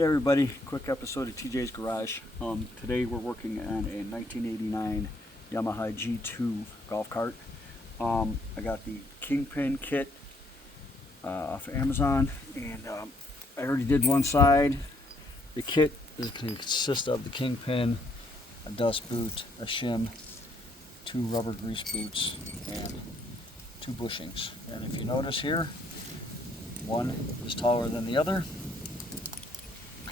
Hey everybody, quick episode of TJ's Garage. Today we're working on a 1989 Yamaha G2 golf cart. I got the Kingpin kit off of Amazon, and I already did one side. The kit is going to consist of the Kingpin, a dust boot, a shim, 2 rubber grease boots, and 2 bushings. And if you notice here, one is taller than the other.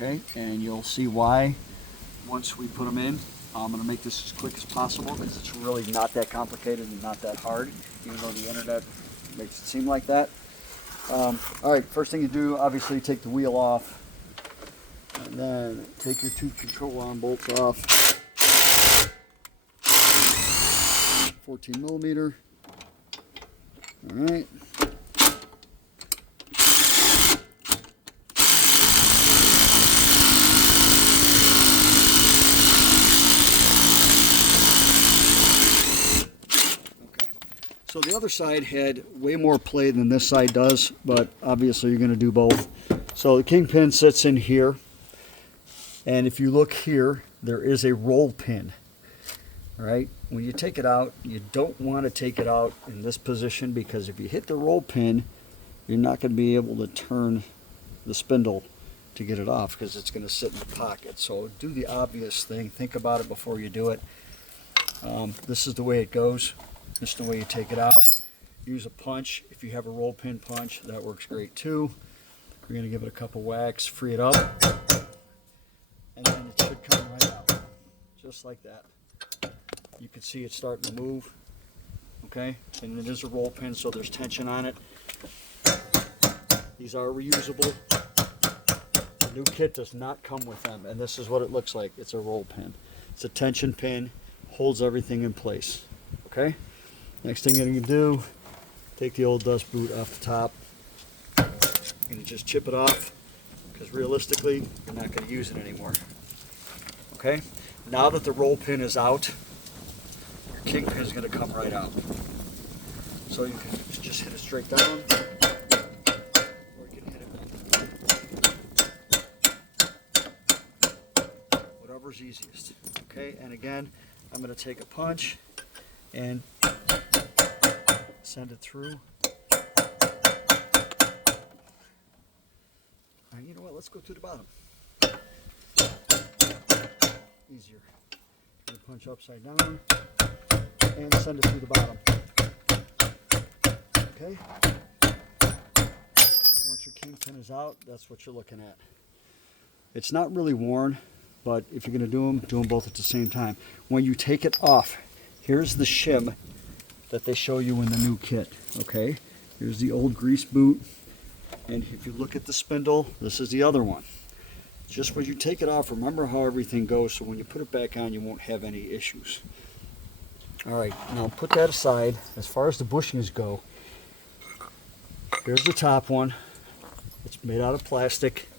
Okay, and you'll see why once we put them in. I'm going to make this as quick as possible because it's really not that complicated and not that hard, even though the internet makes it seem like that. Alright, first thing you do, obviously take the wheel off, and then take your 2 control arm bolts off. 14 millimeter. Alright. So the other side had way more play than this side does, but obviously you're going to do both. So the Kingpin sits in here, and if you look here, there is a roll pin. All right, when you take it out, you don't want to take it out in this position, because if you hit the roll pin, you're not going to be able to turn the spindle to get it off, because it's going to sit in the pocket. So do the obvious thing. Think about it before you do it. This is the way it goes. This is the way you take it out. Use a punch. If you have a roll pin punch, that works great too. We're going to give it a couple whacks, free it up, and then it should come right out, just like that. You can see it starting to move, okay? And it is a roll pin, so there's tension on it. These are reusable. The new kit does not come with them, and this is what it looks like. It's a roll pin. It's a tension pin, holds everything in place, okay? Next thing you're going to do, take the old dust boot off the top and just chip it off, because realistically you're not going to use it anymore. Okay, now that the roll pin is out, your Kingpin is going to come right out. So you can just hit it straight down, or you can hit it whatever's easiest. Okay, and again, I'm going to take a punch and send it through. Right, you know what? Let's go to the bottom. Easier. Gonna punch upside down and send it through the bottom. Okay. Once your Kingpin is out, that's what you're looking at. It's not really worn, but if you're going to do them both at the same time. When you take it off, here's the shim that they show you in the new kit. Okay, here's the old grease boot, and if you look at the spindle, this is the other one. Just when you take it off, remember how everything goes, so when you put it back on, you won't have any issues. Alright, now put that aside. As far as the bushings go, here's the top one. It's made out of plastic.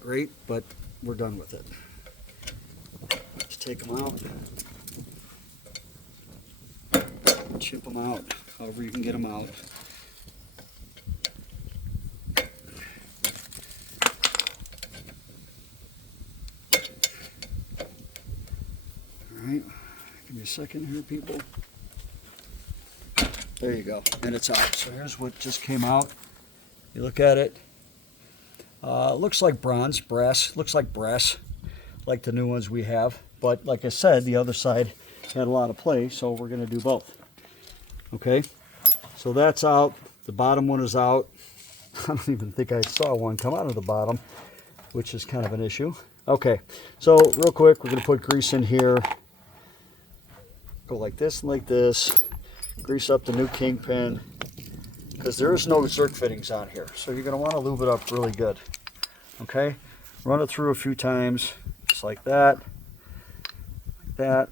Great, but we're done with it. Let's take them out. Chip them out, however you can get them out. Alright, give me a second here, people. There you go, and it's out. So here's what just came out. You look at it. Looks like brass, looks like brass, like the new ones we have. But like I said, the other side had a lot of play, so we're going to do both. Okay, so that's out. The bottom one is out. I don't even think I saw one come out of the bottom, which is kind of an issue. Okay, so real quick, we're going to put grease in here. Go like this and like this. Grease up the new Kingpin, because there is no zerk fittings on here, so you're going to want to lube it up really good. Okay, run it through a few times, just like that. Like that.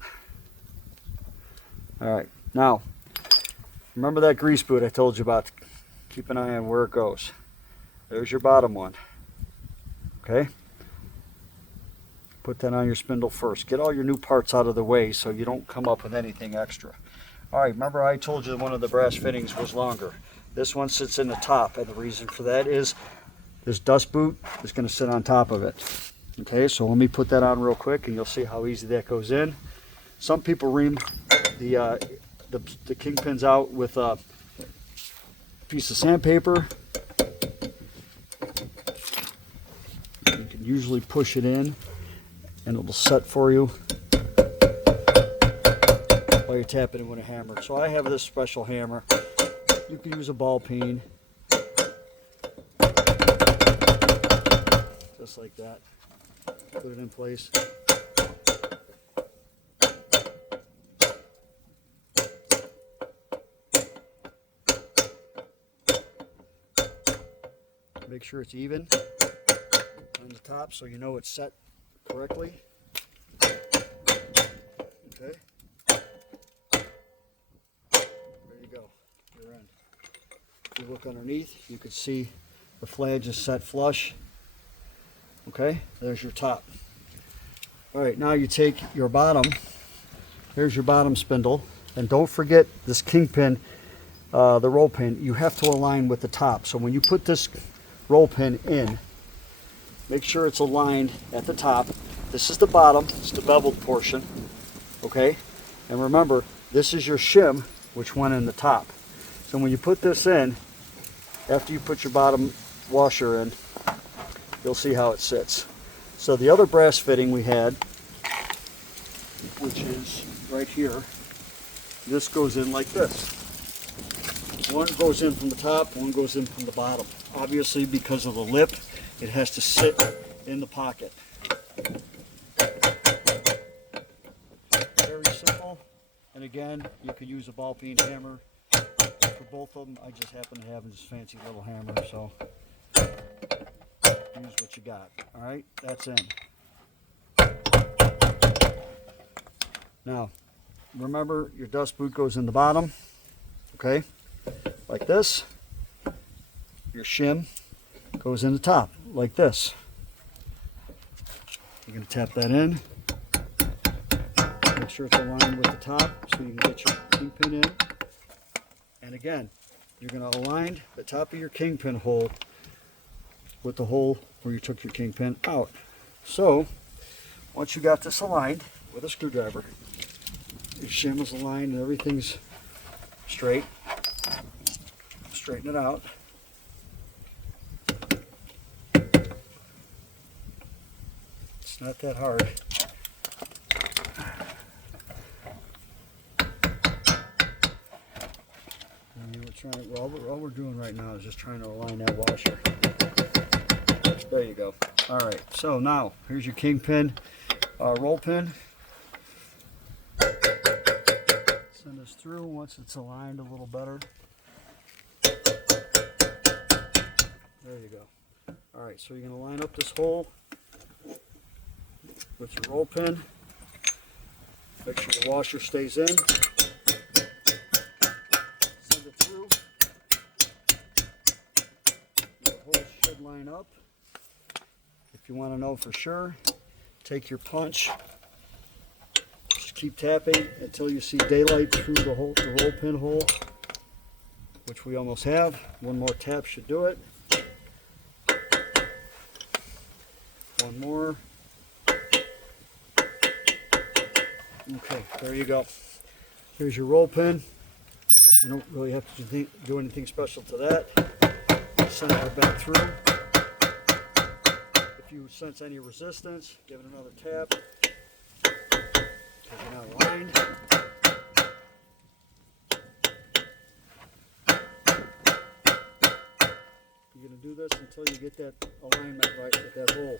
All right, now, remember that grease boot I told you about? Keep an eye on where it goes. There's your bottom one. Okay? Put that on your spindle first. Get all your new parts out of the way so you don't come up with anything extra. Alright, remember I told you one of the brass fittings was longer. This one sits in the top, and the reason for that is this dust boot is going to sit on top of it. Okay, so let me put that on real quick and you'll see how easy that goes in. Some people ream the kingpins out with a piece of sandpaper. You can usually push it in and it will set for you while you're tapping it with a hammer. So I have this special hammer. You can use a ball peen, just like that. Put it in place. Make sure it's even on the top so you know it's set correctly. Okay. There you go. You're in. If you look underneath, you can see the flange is set flush. Okay, there's your top. All right, now you take your bottom. Here's your bottom spindle. And don't forget this kingpin, the roll pin, you have to align with the top. So when you put this roll pin in, make sure it's aligned at the top. This is the bottom, it's the beveled portion, okay? And remember, this is your shim, which went in the top. So when you put this in, after you put your bottom washer in, you'll see how it sits. So the other brass fitting we had, which is right here, this goes in like this. One goes in from the top, one goes in from the bottom. Obviously, because of the lip, it has to sit in the pocket. Very simple. And again, you could use a ball peen hammer for both of them. I just happen to have this fancy little hammer, so use what you got. All right, that's in. Now, remember your dust boot goes in the bottom, okay, like this. Your shim goes in the top, like this. You're going to tap that in. Make sure it's aligned with the top so you can get your kingpin in. And again, you're going to align the top of your kingpin hole with the hole where you took your kingpin out. So, once you got this aligned with a screwdriver, your shim is aligned and everything's straight. Straighten it out. It's not that hard. And all we're doing right now is just trying to align that washer. There you go. All right, so now here's your kingpin roll pin. Send this through once it's aligned a little better. There you go. All right, so you're going to line up this hole with your roll pin. Make sure the washer stays in. Send it through. The hole should line up. If you want to know for sure, take your punch. Just keep tapping until you see daylight through the roll pin hole, which we almost have. One more tap should do it. One more. Okay, there you go. Here's your roll pin. You don't really have to do anything special to that. Send it back through. If you sense any resistance, give it another tap. Because you're not aligned. You're going to do this until you get that alignment right with that hole.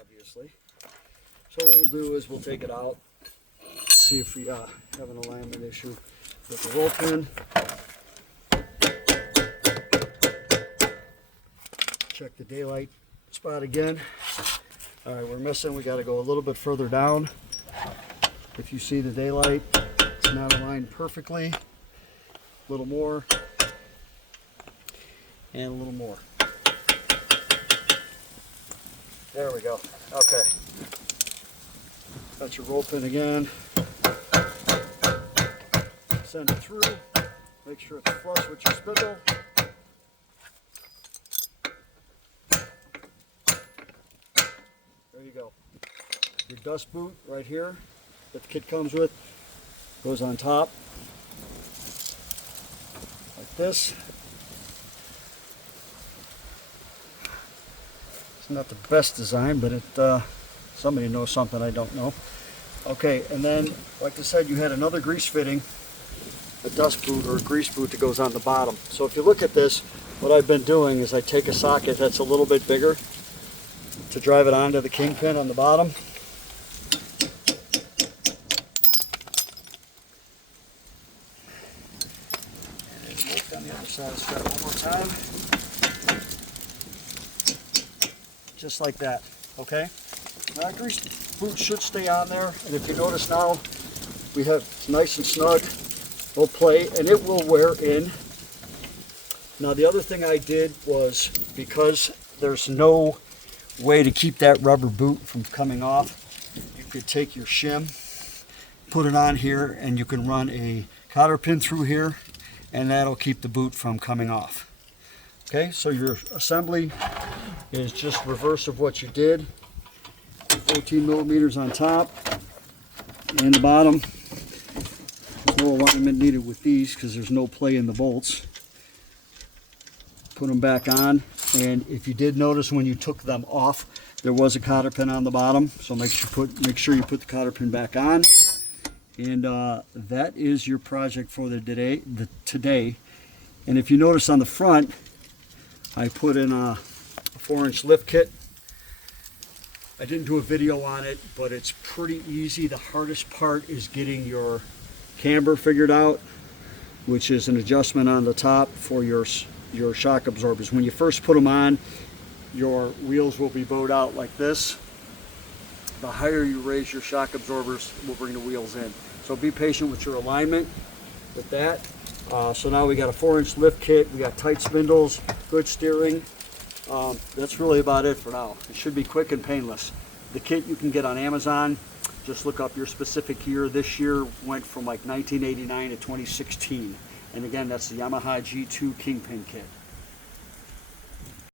Obviously. So what we'll do is we'll take it out, see if we have an alignment issue with the roll pin. Check the daylight spot again. All right, we're missing. We got to go a little bit further down. If you see the daylight, it's not aligned perfectly. A little more. And a little more. There we go. Okay. Got your roll pin again. Send it through. Make sure it's flush with your spindle. There you go. Your dust boot right here that the kit comes with goes on top like this. It's not the best design, but it somebody knows something I don't know. Okay, and then like I said, you had another grease fitting, a dust boot or a grease boot that goes on the bottom. So if you look at this, what I've been doing is I take a socket that's a little bit bigger to drive it onto the kingpin on the bottom. And work on the other side. Let's try it one more time. Just like that, okay? Now that grease boot should stay on there, and if you notice now, we have it's nice and snug, no play, and it will wear in. Now the other thing I did was, because there's no way to keep that rubber boot from coming off, you could take your shim, put it on here, and you can run a cotter pin through here, and that'll keep the boot from coming off. Okay, so your assembly is just reverse of what you did. 14 millimeters on top and the bottom. There's no alignment needed with these because there's no play in the bolts. Put them back on, and if you did notice when you took them off, there was a cotter pin on the bottom, so make sure you put the cotter pin back on. And that is your project for the today. And if you notice on the front, I put in a 4-inch lift kit. I didn't do a video on it, but it's pretty easy. The hardest part is getting your camber figured out, which is an adjustment on the top for your shock absorbers. When you first put them on, your wheels will be bowed out like this. The higher you raise your shock absorbers will bring the wheels in. So be patient with your alignment with that. So now we got a 4-inch lift kit, we got tight spindles, good steering. That's really about it for now. It should be quick and painless. The kit you can get on Amazon. Just look up your specific year. This year went from like 1989 to 2016. And again, that's the Yamaha G2 Kingpin kit.